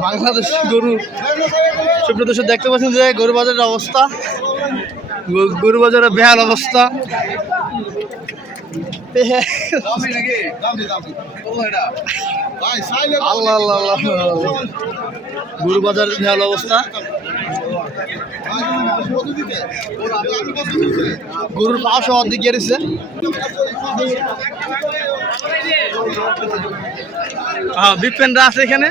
বাংলাদেশ গরু। সুপ্রিয় দেখতে পাচ্ছেন যে গরু বাজারের অবস্থা। গরু- বাজারের বেহাল অবস্থা। আল্লাহ আল্লাহ আল্লাহ। গরু বাজারের বেহাল অবস্থা। গরুর পা সহ অর্ধেক গেড়েছে হ্যাঁ বিপেনরা আছে এখানে?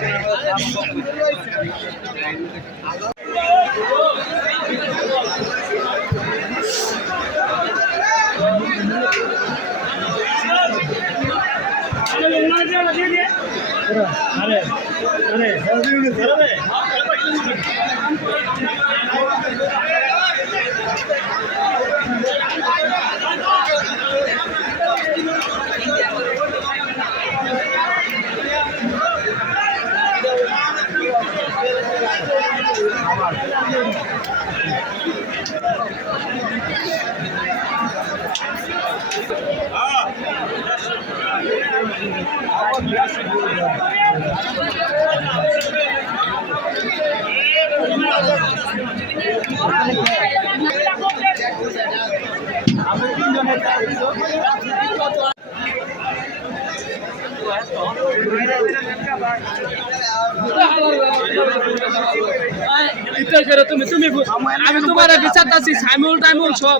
তুমি তুমি আমি তোমার বিচার আছি সাইমুল টাইমুল সব।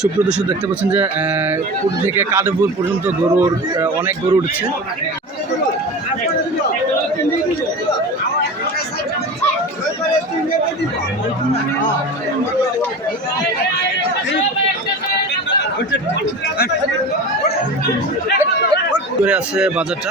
সুপ্রিয় দর্শক, দেখতে পাচ্ছেন যে কুটি থেকে কাদেপুর পর্যন্ত গরুর অনেক গরু উঠছে। করে আছে বাজারটা।